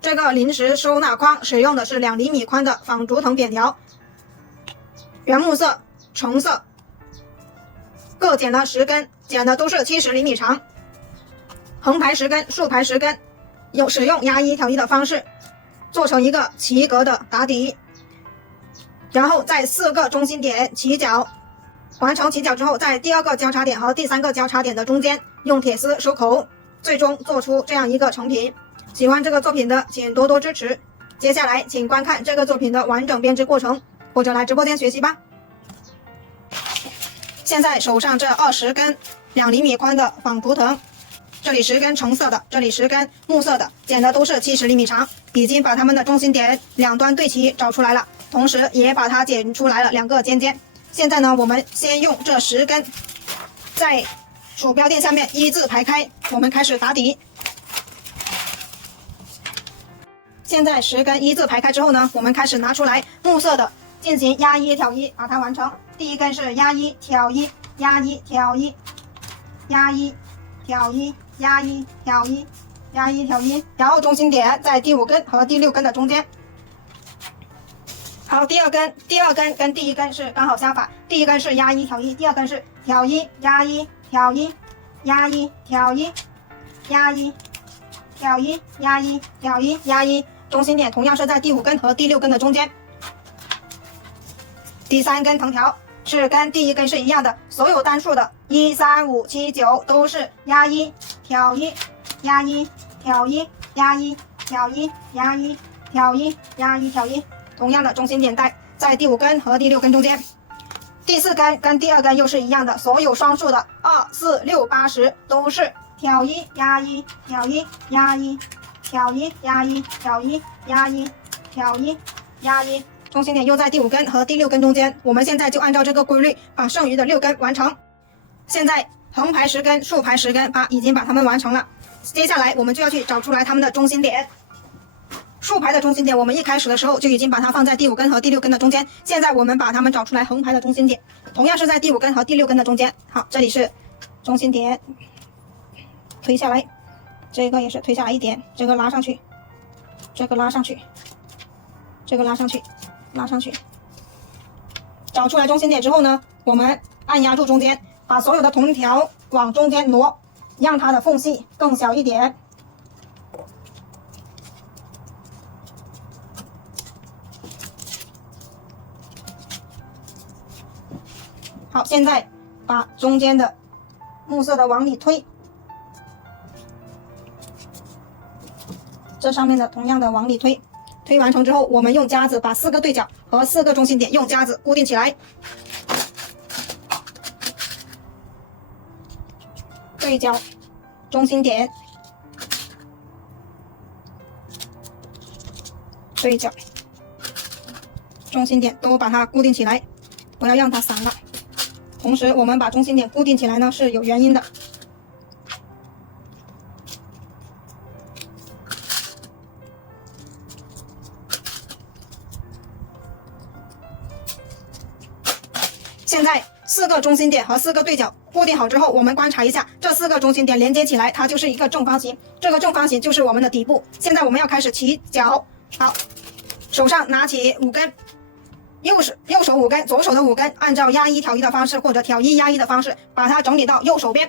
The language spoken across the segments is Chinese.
这个临时收纳筐使用的是2厘米宽的仿竹藤扁条，原木色、橙色，各剪了10根，剪的都是70厘米长，横排10根，竖排10根，使用压1挑1的方式做成一个齐格的打底，然后在4个中心点起角，完成起角之后，在第2个交叉点和第3个交叉点的中间用铁丝收口，最终做出这样一个成品。喜欢这个作品的请多多支持，接下来请观看这个作品的完整编织过程，或者来直播间学习吧。现在手上这20根2厘米宽的仿竹藤，这里10根橙色的，这里10根木色的，剪的都是70厘米长，已经把它们的中心点两端对齐找出来了，同时也把它剪出来了2个尖尖。现在呢，我们先用这10根在鼠标垫下面一字排开，我们开始打底。现在10根一字排开之后呢，我们开始拿出来木色的进行压1挑1，把它完成。第1根是压1挑1，压1挑1，压1挑1，压1挑1，压1挑1，然后中心点在第5根和第6根的中间。好，第二根跟第1根是刚好相反，第1根是压1挑1，第2根是挑1压1挑1，压1挑1，压1挑1，压1挑1，压1，中心点同样是在第5根和第6根的中间。第3根藤条是跟第1根是一样的，所有单数的1、3、5、7、9都是压1挑1，压1挑1，压1挑1，压1挑1，压1挑1，同样的中心点在第5根和第6根中间。第4根跟第2根又是一样的，所有双数的2、4、6、8、10都是挑1压1挑1，压1挑1，压1挑1，压1挑1，压1，中心点又在第5根和第6根中间。我们现在就按照这个规律把剩余的6根完成。现在横排10根，竖排10根，已经把它们完成了。接下来我们就要去找出来它们的中心点。竖排的中心点我们一开始的时候就已经把它放在第5根和第6根的中间，现在我们把它们找出来横排的中心点，同样是在第5根和第6根的中间。好，这里是中心点，推下来，这个也是推下来一点，这个拉上去，这个拉上去，这个拉上去，拉上去。找出来中心点之后呢，我们按压住中间，把所有的藤条往中间挪，让它的缝隙更小一点。好，现在把中间的木色的往里推，这上面的同样的往里推，推完成之后，我们用夹子把4个对角和4个中心点用夹子固定起来。对角、中心点、对角、中心点都把它固定起来，不要让它散了。同时我们把中心点固定起来呢是有原因的。现在4个中心点和4个对角固定好之后，我们观察一下这4个中心点连接起来，它就是一个正方形，这个正方形就是我们的底部。现在我们要开始起角。好，手上拿起5根，右手5根，左手的5根，按照压1挑1的方式或者挑1压1的方式把它整理到右手边。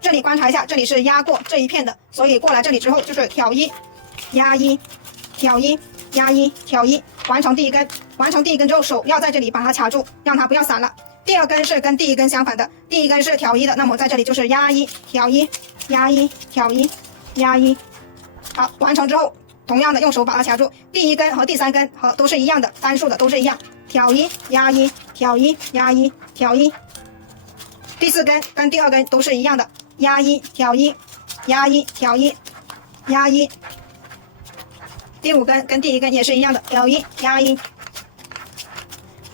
这里观察一下，这里是压过这一片的，所以过来这里之后就是挑1压1挑1压1挑1，完成第1根。完成第1根之后，手要在这里把它卡住，让它不要散了。第2根是跟第1根相反的，第1根是挑1的，那么在这里就是压1挑1压1挑1压1。好，完成之后同样的用手把它卡住。第1根和第3根都是一样的，单数的都是一样，挑1压1挑1压1挑1。第4根跟第2根都是一样的，压1挑1压1挑1压1。第5根跟第1根也是一样的，挑1压1。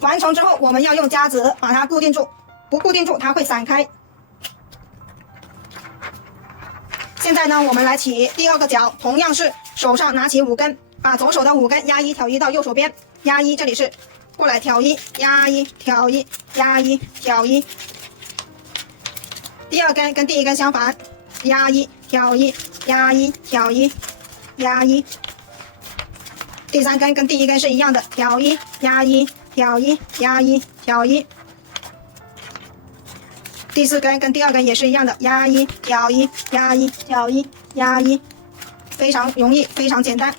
完成之后，我们要用夹子把它固定住，不固定住它会散开。现在呢，我们来起第2个角，同样是手上拿起5根，把左手的5根压1挑1到右手边，压1这里是过来挑1压1挑1压1挑1。第2根跟第1根相反，压1挑1压1挑1压1。第3根跟第1根是一样的，挑1压1，挑1压1，挑1。第4根跟第2根也是一样的，压1挑1压1，挑1压1，非常容易，非常简单。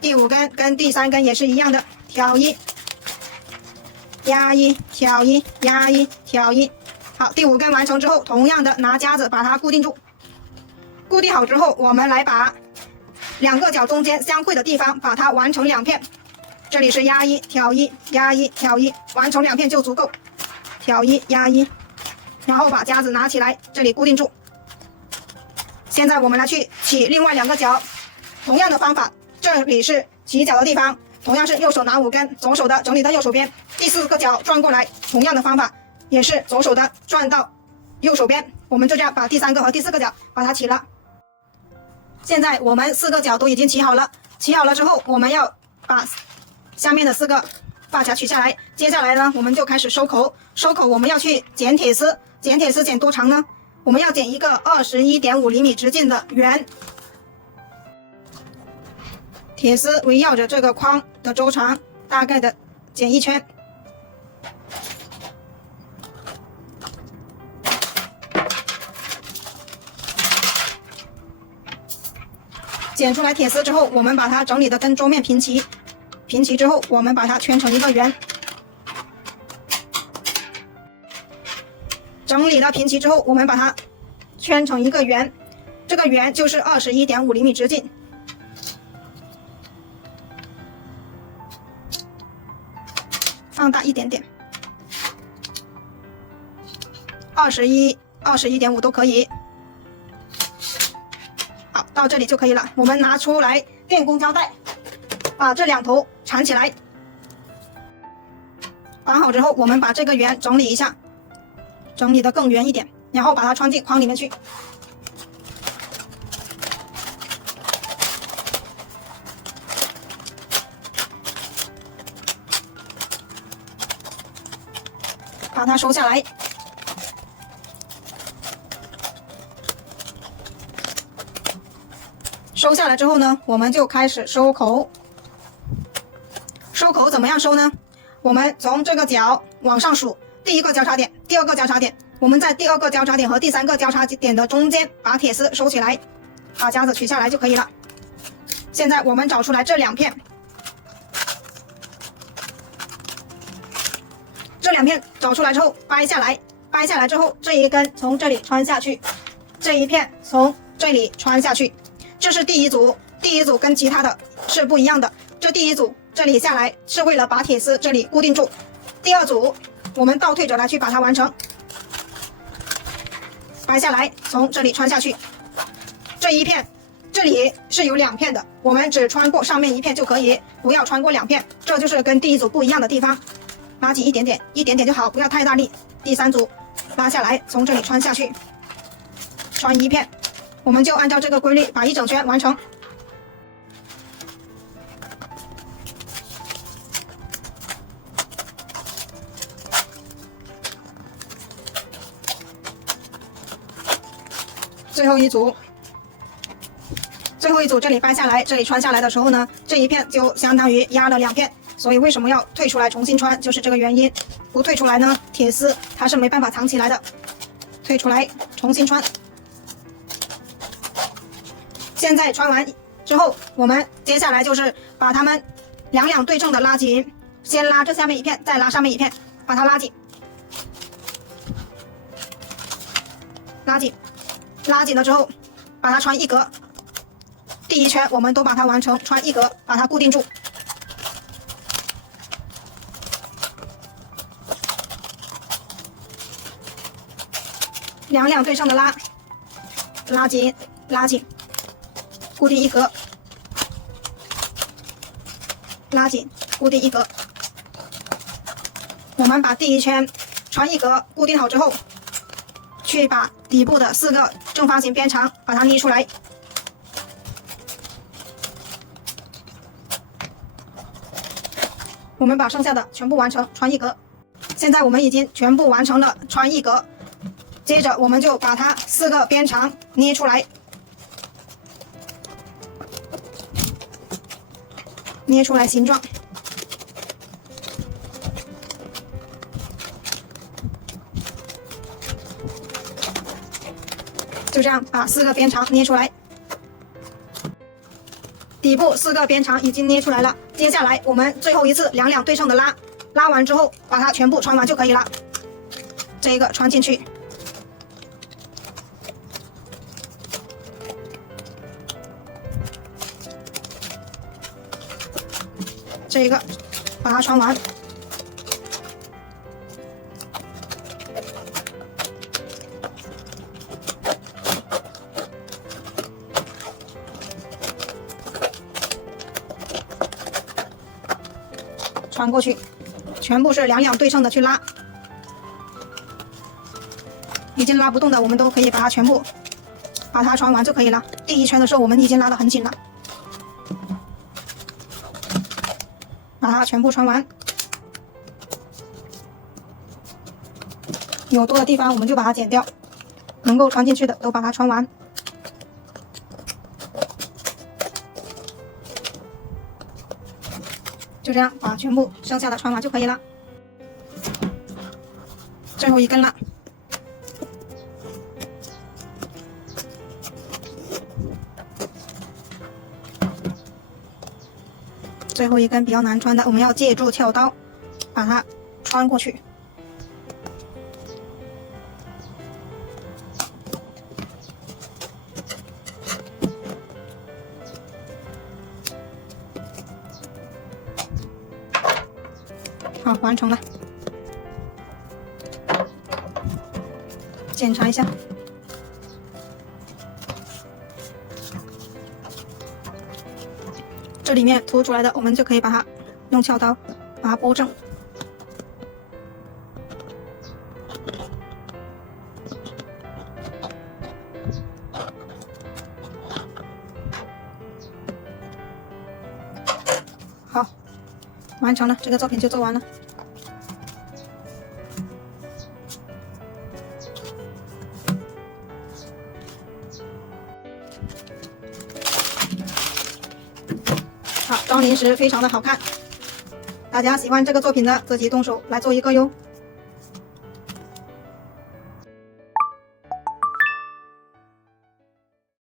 第5根跟第3根也是一样的，挑1压1，挑1压1，挑1。好，第5根完成之后，同样的拿夹子把它固定住。固定好之后，我们来把2个角中间相会的地方把它完成2片。这里是压1挑1压1挑1，完成2片就足够。挑1压1，然后把夹子拿起来，这里固定住。现在我们来去起另外2个角，同样的方法，这里是起角的地方，同样是右手拿5根，左手的整理到右手边。第4个角转过来，同样的方法，也是左手的转到右手边。我们就这样把第3个和第4个角把它起了。现在我们4个角都已经起好了，起好了之后，我们要把下面的4个发卡取下来。接下来呢，我们就开始收口。收口我们要去剪铁丝，剪铁丝剪多长呢？我们要剪一个21.5厘米直径的圆。铁丝围绕着这个框的周长，大概的剪1圈。剪出来铁丝之后，我们把它整理的跟桌面平齐，平齐之后，我们把它圈成一个圆。整理的平齐之后，我们把它圈成一个圆，这个圆就是21.5厘米直径。放大一点点，21.5都可以。好，到这里就可以了。我们拿出来电工胶带，把这2头缠起来。绑好之后，我们把这个圆整理一下，整理的更圆一点，然后把它穿进框里面去。把它收下来。收下来之后呢，我们就开始收口。收口怎么样收呢？我们从这个角往上数，第1个交叉点，第2个交叉点，我们在第2个交叉点和第3个交叉点的中间把铁丝收起来，把夹子取下来就可以了。现在我们找出来这2片，这2片找出来之后掰下来，掰下来之后这一根从这里穿下去，这一片从这里穿下去。这是第1组，第1组跟其他的是不一样的。这第1组这里下来是为了把铁丝这里固定住，第2组我们倒退着来去把它完成。掰下来，从这里穿下去，这一片这里是有2片的，我们只穿过上面1片就可以，不要穿过2片，这就是跟第1组不一样的地方。拉紧一点点，一点点就好，不要太大力。第3组拉下来，从这里穿下去，穿1片。我们就按照这个规律把1整圈完成。最后一组，这里掰下来，这里穿下来的时候呢，这一片就相当于压了2片，所以为什么要退出来重新穿，就是这个原因。不退出来呢，铁丝它是没办法藏起来的。退出来重新穿。现在穿完之后，我们接下来就是把它们两对称的拉紧，先拉这下面1片，再拉上面1片，把它拉紧。拉紧，拉紧了之后，把它穿1格。第1圈我们都把它完成，穿1格，把它固定住。两对称的拉，拉紧，拉紧。固定1格，拉紧，固定1格。我们把第1圈穿1格固定好之后，去把底部的4个正方形边长把它捏出来。我们把剩下的全部完成，穿1格。现在我们已经全部完成了穿1格，接着我们就把它4个边长捏出来。捏出来形状。就这样把4个边长捏出来。底部4个边长已经捏出来了，接下来我们最后一次两对称的拉，拉完之后把它全部穿完就可以了。这个穿进去，这个把它穿完。穿过去，全部是两对称的去拉，已经拉不动的我们都可以把它全部把它穿完就可以了。第一圈的时候我们已经拉得很紧了，把它全部穿完，有多的地方我们就把它剪掉，能够穿进去的都把它穿完。就这样把全部剩下的穿完就可以了。最后一根了，最后一根比较难穿的，我们要借助跳刀把它穿过去。好，完成了。检查一下，这里面凸出来的，我们就可以把它用撬刀把它拨正。好，完成了，这个作品就做完了。好，装零时非常的好看，大家喜欢这个作品的自己动手来做一个哟。